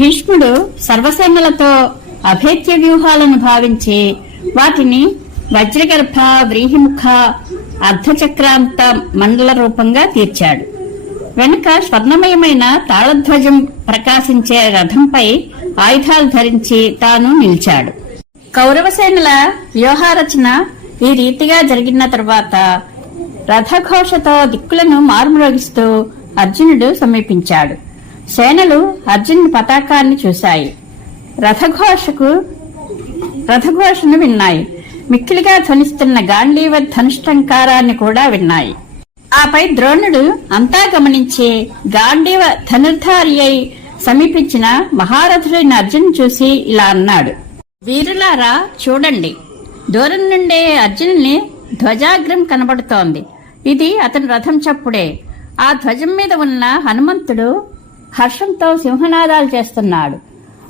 భీష్ముడు సర్వసేనలతో అభేద్య వ్యూహాలను భావించి వాటిని వజ్రగర్భ వ్రీహిముఖ అర్ధచక్రాంత మండల రూపంగా తీర్చాడు. వెనుక స్వర్ణమయమైన తాళధ్వజం ప్రకాశించే రథంపై ఆయుధాలు ధరించి తాను నిలిచాడు. కౌరవసేనుల వ్యూహారచన ఈ రీతిగా జరిగిన తర్వాత రథఘోషతో దిక్కులను మారుమ్రోగిస్తూ అర్జునుడు సమీపించాడు. సేనలు అర్జున్ పతాకాన్ని చూశాయి. రథఘోషకు రథఘోషను విన్నాయి. మిక్కిలిగా ధ్వనిస్తున్న గాంధీవ ధనుష్టంకారాన్ని కూడా విన్నాయి. ఆపై ద్రోణుడు అంతా గమనించి గాంధీవ ధనుర్ధారి అయి సమీపించిన మహారథుడైన అర్జున్ చూసి ఇలా అన్నాడు. వీరులారా చూడండి. దూరం నుండే అర్జునుని ధ్వజాగ్రం కనబడుతోంది. ఇది అతని రథం చప్పుడే. ఆ ధ్వజం మీద ఉన్న హనుమంతుడు హర్షంతో సింహనాదాలు చేస్తున్నాడు.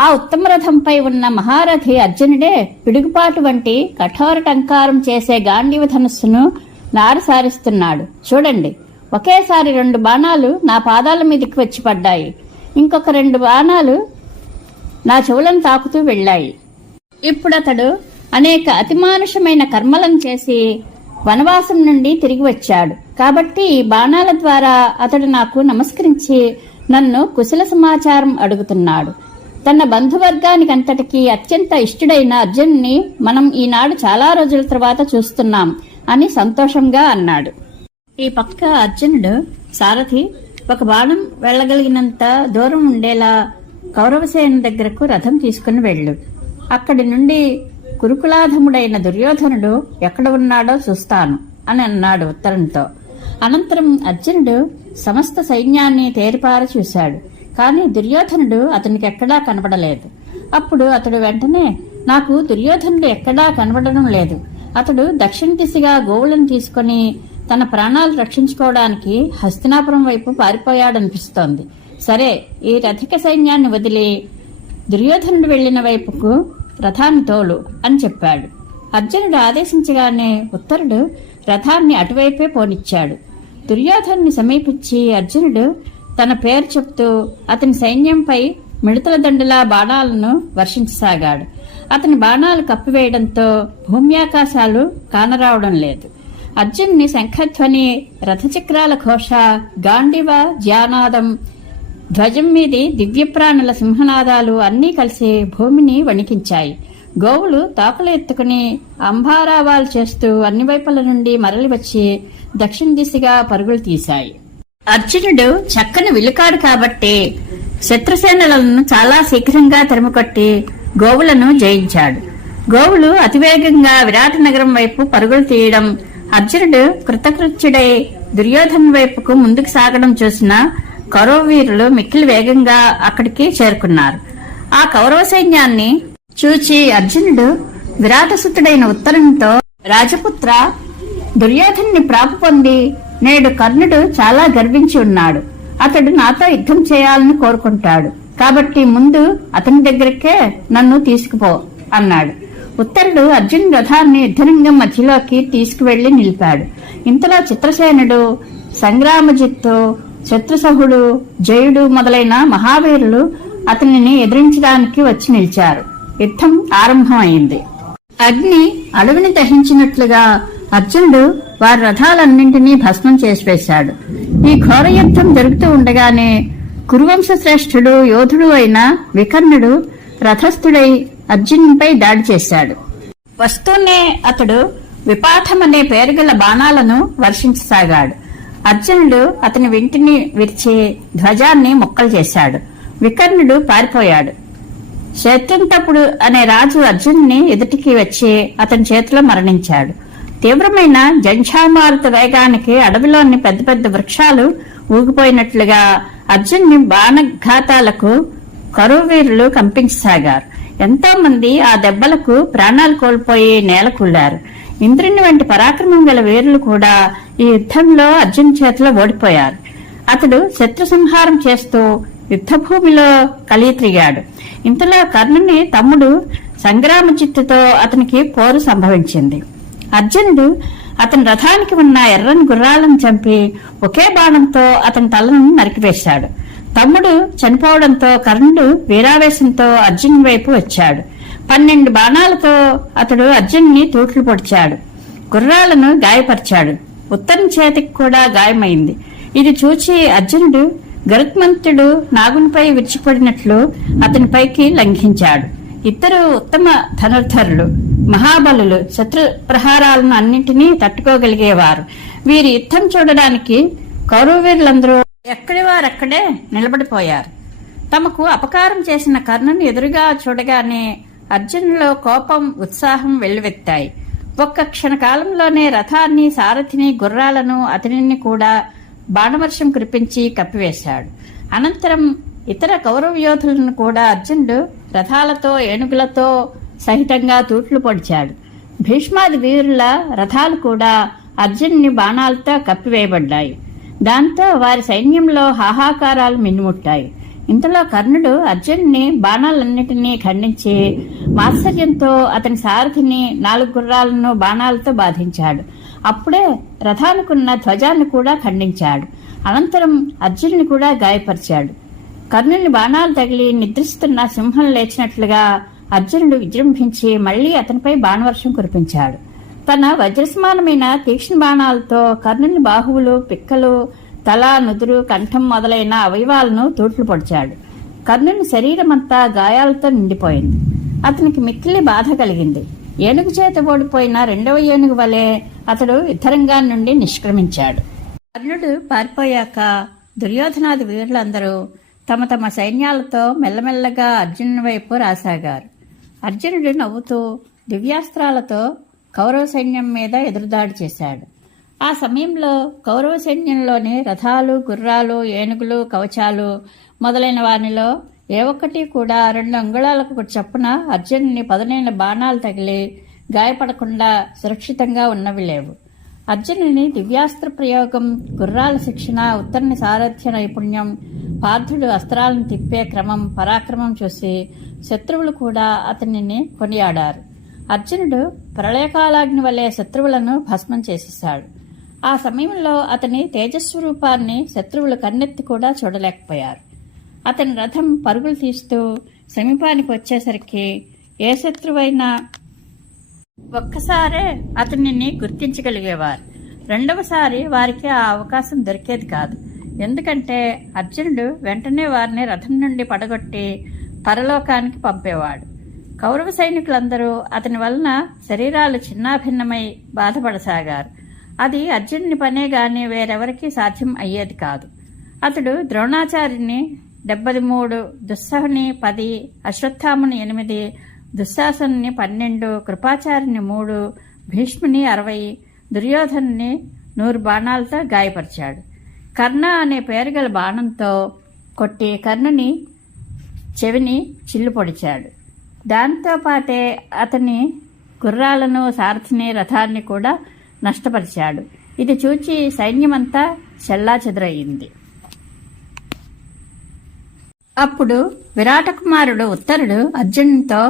ఆ ఉత్తమ రథంపై ఉన్న మహారథి అర్జునుడే పిడుగుపాటు వంటి కఠోర టంకారం చేసే గాంధీవ ధనుస్సును నారసారిస్తున్నాడు. చూడండి ఒకేసారి రెండు బాణాలు నా పాదాల మీదకి వచ్చి పడ్డాయి. ఇంకొక రెండు బాణాలు నా చెవులను తాకుతూ వెళ్ళాయి. ఇప్పుడు అతడు అనేక అతిమానుషమైన కర్మలను చేసి వనవాసం నుండి తిరిగి వచ్చాడు. కాబట్టి ఈ బాణాల ద్వారా అతడు నాకు నమస్కరించి నన్ను కుశల సమాచారం అడుగుతున్నాడు. తన బంధువర్గానికంతటికీ అత్యంత ఇష్టుడైన అర్జున్ని మనం ఈనాడు చాలా రోజుల తర్వాత చూస్తున్నాం అని సంతోషంగా అన్నాడు. ఈ పక్క అర్జునుడు సారథి ఒక బాణం వెళ్ళగలిగినంత దూరం ఉండేలా కౌరవసేన దగ్గరకు రథం తీసుకుని వెళ్ళు. అక్కడి నుండి కురుకులాధముడైన దుర్యోధనుడు ఎక్కడ ఉన్నాడో చూస్తాను అని అన్నాడు ఉత్తరంతో. అనంతరం అర్జునుడు సమస్త సైన్యాన్ని తేరిపార చూశాడు. కానీ దుర్యోధనుడు అతనికి ఎక్కడా కనబడలేదు. అప్పుడు అతడు వెంటనే నాకు దుర్యోధనుడు ఎక్కడా కనబడడం లేదు. అతడు దక్షిణ దిశగా గోవులను తీసుకుని తన ప్రాణాలు రక్షించుకోవడానికి హస్తినాపురం వైపు పారిపోయాడనిపిస్తోంది. సరే ఈ రథిక సైన్యాన్ని వదిలి దుర్యోధనుడు వెళ్ళిన వైపుకు రథాన్ని తోలు అని చెప్పాడు. అర్జునుడు ఆదేశించగానే ఉత్తరుడు రథాన్ని అటువైపే పోనిచ్చాడు. దుర్యోధనుని సమీపించి అర్జునుడు తన పేరు చెప్తూ అతని సైన్యంపై మిడతల దండులా బాణాలను వర్షించసాగాడు. అతని బాణాలు కప్పివేయడంతో భూమ్యాకాశాలు కానరావడం లేదు. అర్జున్ని శంఖధ్వని రథచక్రాల ఘోష గాండివ జ్యానాదం ధ్వజం మీది దివ్యప్రాణుల సింహనాదాలు అన్నీ కలిసి భూమిని వణికించాయి. గోవులు తోకలు ఎత్తుకుని అంబారావాలు చేస్తూ అన్ని వైపుల నుండి మరలి వచ్చి దక్షిణ దిశగా పరుగులు తీశాయి. అర్జునుడు చక్కని విలుకాడు కాబట్టి శత్రుసేనలను చాలా శీఘ్రంగా తరిమికొట్టి గోవులను జయించాడు. గోవులు అతివేగంగా విరాట నగరం వైపు పరుగులు తీయడం అర్జునుడు కృతకృత్యుడై దుర్యోధను వైపుకు ముందుకు సాగడం చూసిన కౌరవ వీరులు మిక్కిలి వేగంగా అక్కడికి చేరుకున్నారు. ఆ కౌరవ సైన్యాన్ని చూచి అర్జునుడు విరాటసుతుడైన ఉత్తరంతో రాజపుత్ర దుర్యోధన్ని ప్రాపు పొంది నేడు కర్ణుడు చాలా గర్వించి ఉన్నాడు. అతడు నాతో యుద్ధం చేయాలని కోరుకుంటాడు. కాబట్టి ముందు అతని దగ్గరకే నన్ను తీసుకుపో అన్నాడు. ఉత్తరుడు అర్జున్ రథాన్ని యుద్ధలింగం మధ్యలోకి తీసుకువెళ్ళి నిలిపాడు. ఇంతలో చిత్రసేనుడు సంగ్రామజిత్తు శత్రుసహుడు జయుడు మొదలైన మహావీరులు అతనిని ఎదిరించడానికి వచ్చి నిలిచారు. యుద్ధం ఆరంభమైంది. అగ్ని అడవిని దహించినట్లుగా అర్జునుడు వారి రథాలన్నింటినీ భస్మం చేసివేశాడు ఈ ఘోర యుద్ధం జరుగుతూ ఉండగానే కురువంశ శ్రేష్ఠుడు యోధుడు అయిన వికర్ణుడు రథస్థుడై అర్జునుపై దాడి చేశాడు. వస్తూనే అతడు విపాఠమనే పేరుగల బాణాలను వర్షించసాగాడు. అర్జునుడు అతని వింటిని విరిచి ధ్వజాన్ని ముక్కలు చేశాడు. వికర్ణుడు పారిపోయాడు. శత్రుంతపుడు అనే రాజు అర్జునుని ఎదుటికి వచ్చి అతని చేతిలో మరణించాడు. తీవ్రమైన జంఛామారుత వేగానికి అడవిలోని పెద్ద పెద్ద వృక్షాలు ఊగిపోయినట్లుగా అర్జున్ని బాణఘాతాలకు కరువీరులు కంపించసాగారు. ఎంతో మంది ఆ దెబ్బలకు ప్రాణాలు కోల్పోయి నేలకూలారు ఇంద్రుని వంటి పరాక్రమం గల వీరులు కూడా ఈ యుద్ధంలో అర్జున్ చేతిలో ఓడిపోయారు. అతడు శత్రు సంహారం చేస్తూ యుద్ధభూమిలో కలియత్రిగాడు. ఇంతలో కర్ణుని తమ్ముడు సంగ్రామ చిత్తుతో అతనికి పోరు సంభవించింది. అర్జునుడు అతని రథానికి ఉన్న ఎర్రని గుర్రాలను చంపి ఒకే బాణంతో అతని తలను నరికివేశాడు. తమ్ముడు చనిపోవడంతో కర్ణుడు వీరావేశంతో అర్జున్ వైపు వచ్చాడు. పన్నెండు బాణాలతో అతడు అర్జున్ని తూట్లు పొడిచాడు. గుర్రాలను గాయపరిచాడు. ఉత్తరం చేతికి కూడా గాయమైంది. ఇది చూచి అర్జునుడు గరుత్మంతుడు నాగునిపై విరిచిపడినట్లు అతనిపైకి లంఘించాడు. ఇద్దరు ఉత్తమ ధనుర్ధరులు. మహాబలులు శత్రు ప్రహారాలను అన్నింటినీ తట్టుకోగలిగేవారు. వీరి యుద్ధం చూడడానికి కౌరవీరులందరూ ఎక్కడి వారక్కడే నిలబడిపోయారు. తమకు అపకారం చేసిన కర్ణుని ఎదురుగా చూడగానే అర్జునులో కోపం ఉత్సాహం వెల్లువెత్తాయి. ఒక్క క్షణకాలంలోనే రథాన్ని సారథిని గుర్రాలను అతనిని కూడా బాణవర్షం కురిపించి కప్పివేశాడు. అనంతరం ఇతర కౌరవ యోధులను కూడా అర్జునుడు రథాలతో ఏనుగులతో సహితంగా తూట్లు పొడిచాడు. భీష్మాది వీరుల రథాలు కూడా అర్జున్ని బాణాలతో కప్పివేయబడ్డాయి. దాంతో వారి సైన్యంలో హాహాకారాలు మిన్నుముట్టాయి. ఇంతలో కర్ణుడు అర్జున్ని బాణాలన్నిటినీ ఖండించి మాత్సర్యంతో అతని సారథిని నాలుగు గుర్రాలను బాణాలతో బాధించాడు. అప్పుడే రథానికున్న ధ్వజాన్ని కూడా ఖండించాడు. అనంతరం అర్జున్ని కూడా గాయపరిచాడు. కర్ణుని బాణాలు తగిలి నిద్రిస్తున్న సింహం లేచినట్లుగా అర్జునుడు విజృంభించి మళ్ళీ అతనిపై బాణవర్షం కురిపించాడు. తన వజ్రసమానమైన తీక్ష్ణ బాణాలతో కర్ణుని బాహువులు పిక్కలు తల నుదురు కంఠం మొదలైన అవయవాలను తూట్లు పొడిచాడు. కర్ణుని శరీరమంతా గాయాలతో నిండిపోయింది. అతనికి మిక్కిలి బాధ కలిగింది. ఏనుగు చేత ఓడిపోయిన రెండవ ఏనుగు వలె అతడు ఇతరంగా నుండి నిష్క్రమించాడు. కర్ణుడు పారిపోయాక దుర్యోధనాది వీరులందరూ తమ తమ సైన్యాలతో మెల్లమెల్లగా అర్జునుని వైపు రాసాగారు. అర్జునుడు నవ్వుతూ దివ్యాస్త్రాలతో కౌరవ సైన్యం మీద ఎదురుదాడి చేశాడు. ఆ సమయంలో కౌరవ సైన్యంలోని రథాలు గుర్రాలు ఏనుగులు కవచాలు మొదలైన వానిలో ఏ ఒక్కటి కూడా రెండు అంగుళాలకు చప్పున అర్జునుని పదునైన బాణాలు తగిలి గాయపడకుండా సురక్షితంగా ఉన్నవి లేవు. అర్జునుని దివ్యాస్త్ర ప్రయోగం గుర్రాల శిక్షణ ఉత్తర్ని సారథ్య నైపుణ్యం పార్థుడు అస్త్రాలను తిప్పే క్రమం పరాక్రమం చూసి శత్రువులు కూడా అతనిని కొనియాడారు. అర్జునుడు ప్రళయకాలాగ్ని వలె శత్రువులను భస్మం చేసేశాడు. ఆ సమయంలో అతని తేజస్వరూపాన్ని శత్రువులు కన్నెత్తి కూడా చూడలేకపోయారు. అతని రథం పరుగులు తీస్తూ సమీపానికి వచ్చేసరికి ఏ శత్రువైనా ఒక్కసారే అతనిని గుర్తించగలిగేవారు. రెండవసారి వారికి ఆ అవకాశం దొరికేది కాదు. ఎందుకంటే అర్జునుడు వెంటనే వారిని రథం నుండి పడగొట్టి పరలోకానికి పంపేవాడు. కౌరవ సైనికులందరూ అతని వలన శరీరాలు చిన్నాభిన్నమై బాధపడసాగారు. అది అర్జునుని పనే గాని వేరెవరికీ సాధ్యం అయ్యేది కాదు. అతడు ద్రోణాచార్యుని డెబ్బది మూడు దుస్సహుని పది అశ్వత్థాముని ఎనిమిది దుశ్శాసనుని పన్నెండు కృపాచార్యుని మూడు భీష్ముని అరవై దుర్యోధనుని నూరు బాణాలతో గాయపరిచాడు. కర్ణ అనే పేరు గల బాణంతో కొట్టి కర్ణుని చెవిని చిల్లు పొడిచాడు దాంతో పాటే అతని గుర్రాలను సారథిని రథాన్ని కూడా నష్టపరిచాడు. ఇది చూచి సైన్యమంతా చెల్లా చెదరయ్యింది అప్పుడు విరాట కుమారుడు ఉత్తరుడు అర్జునుడితో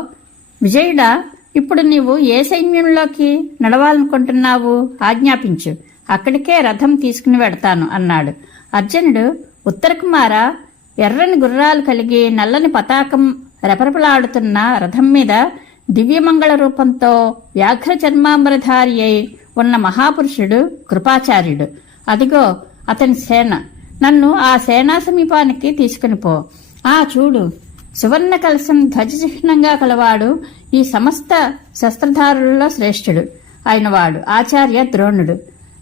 విజయుడా ఇప్పుడు నీవు ఏ సైన్యంలోకి నడవాలనుకుంటున్నావు? ఆజ్ఞాపించు. అక్కడికే రథం తీసుకుని వెడతాను అన్నాడు. అర్జునుడు ఉత్తరకుమార ఎర్రని గుర్రాలు కలిగి నల్లని పతాకం రెపరెపలాడుతున్న రథం మీద దివ్యమంగళ రూపంతో వ్యాఘ్ర చర్మాంబరధారి అయి ఉన్న మహాపురుషుడు కృపాచార్యుడు. అదిగో అతని సేన. నన్ను ఆ సేనా సమీపానికి తీసుకుని పో. ఆ చూడు సువర్ణ కలశం ధ్వజ చిహ్నంగా కలవాడు ఈ సమస్త శస్త్రధారులలో శ్రేష్ఠుడు అయినవాడు ఆచార్య ద్రోణుడు.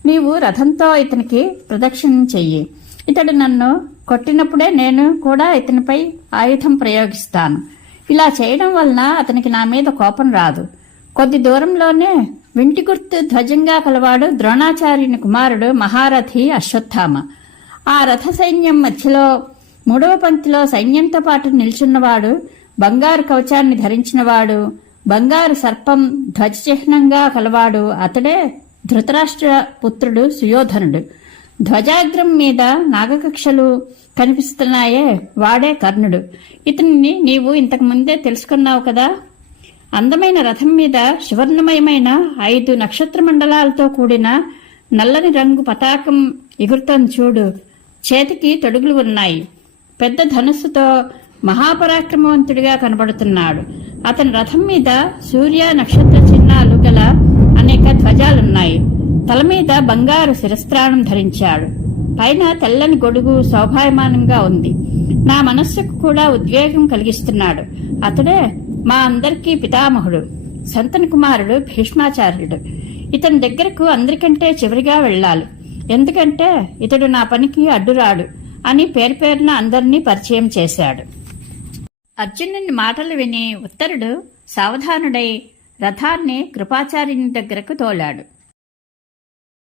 నీవు రథంతో ఇతనికి ప్రదక్షిణం చెయ్యి. ఇతడు నన్ను కొట్టినప్పుడే నేను కూడా ఇతనిపై ఆయుధం ప్రయోగిస్తాను. ఇలా చేయడం వలన అతనికి నా మీద కోపం రాదు. కొద్ది దూరంలోనే వింటి గుర్తు ధ్వజంగా కలవాడు ద్రోణాచార్యుని కుమారుడు మహారథి అశ్వత్థామ. ఆ రథ సైన్యం మధ్యలో మూడవ పంక్తిలో సైన్యంతో పాటు నిల్చున్నవాడు బంగారు కవచాన్ని ధరించినవాడు బంగారు సర్పం ధ్వజ చిహ్నంగా కలవాడు అతడే ధృతరాష్ట్ర పుత్రుడు సుయోధనుడు. ధ్వజాగ్రం మీద నాగకక్షలు కనిపిస్తున్నాయే వాడే కర్ణుడు. ఇతనిని నీవు ఇంతకు ముందే తెలుసుకున్నావు కదా? అందమైన రథం మీద సువర్ణమయమైన ఐదు నక్షత్ర మండలాలతో కూడిన నల్లని రంగు పతాకం ఎగురుతోంది చూడు. చేతికి తొడుగులు ఉన్నాయి. పెద్ద ధనుస్సుతో మహాపరాక్రమవంతుడిగా కనబడుతున్నాడు. అతని రథం మీద సూర్య నక్షత్ర చిహ్నాలు గల అనేక ధ్వజాలున్నాయి. తల మీద బంగారు శిరస్త్రాణం ధరించాడు. పైన తెల్లని గొడుగు శోభాయమానంగా ఉంది. నా మనస్సుకు కూడా ఉద్వేగం కలిగిస్తున్నాడు. అతడే మా అందరికీ పితామహుడు సంతన కుమారుడు భీష్మాచార్యుడు. ఇతని దగ్గరకు అందరికంటే చివరిగా వెళ్ళాలి. ఎందుకంటే ఇతడు నా పనికి అడ్డురాడు. అని పేరు పేరున అందరినీ పరిచయం చేశాడు. అర్జునుని మాటలు విని ఉత్తరుడు సావధానుడై రథాన్ని కృపాచార్యుని దగ్గరకు తోలాడు.